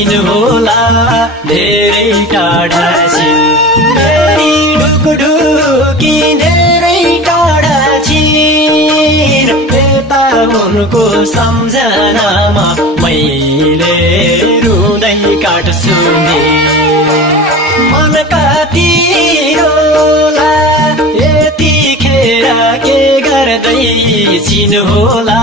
छिन होला धेरै टाढा छिन मेरी ढुकढुकी धेरै टाढा छिन यता उनको सम्झनामा मैले रुँदै काट्छु नि मनका तिरोला यतिखेर के गर्दै छिन होला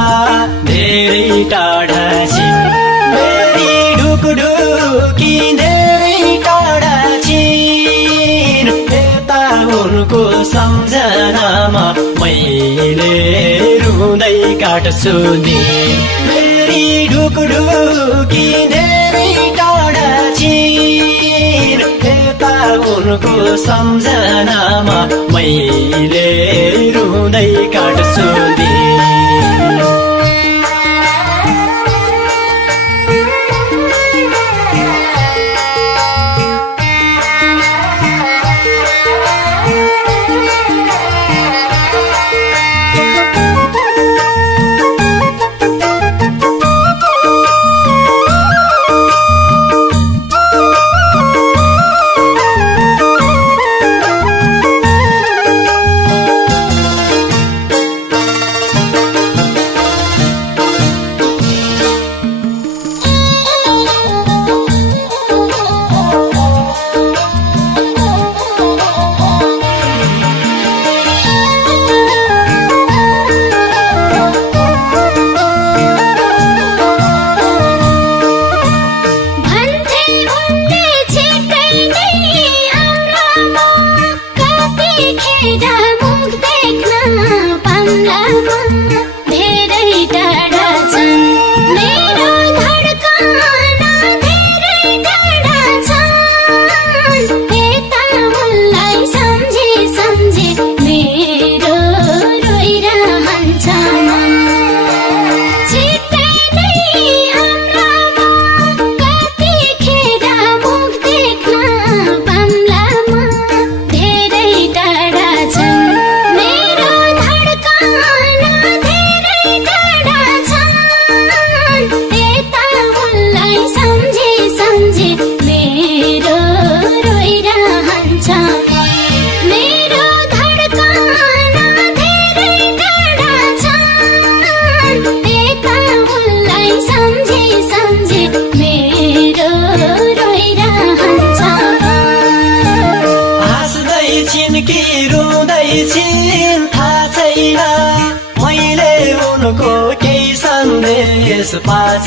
धेरै टाढा छिन मेरी ढुकढुकी धेरै टाढा छिन यता उनको सम्झनामा मैले रुँदै काट्छु नि मेरी ढुकढुकी धेरै टाढा छिन यता उनको सम्झनामा मैले रुँदै काट्छु नि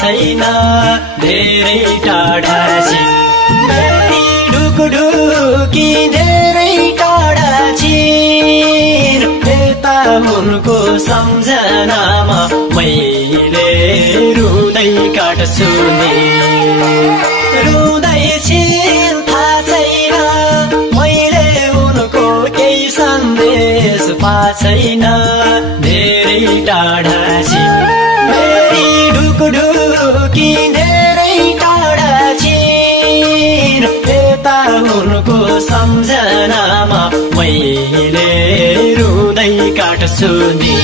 छैन धेरै टाढा छिन मेरी ढुकढुकी धेरै टाढा छिन यता उनको सम्झनामा मैले रुँदै काट्छु नि रुँदै छिन थाहा छैन मैले उनको केही सन्देश छैन धेरै टाढा छिन मेरी ढुकढुकी धेरै टाढा छिन यता उनको सम्झनामा मैले रुँदै काट्छु नि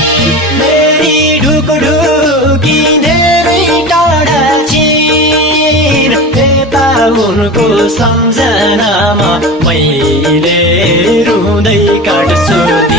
मेरी ढुकढुकी धेरै टाढा छिन यता उनको सम्झनामा मैले रुँदै काट्छु नि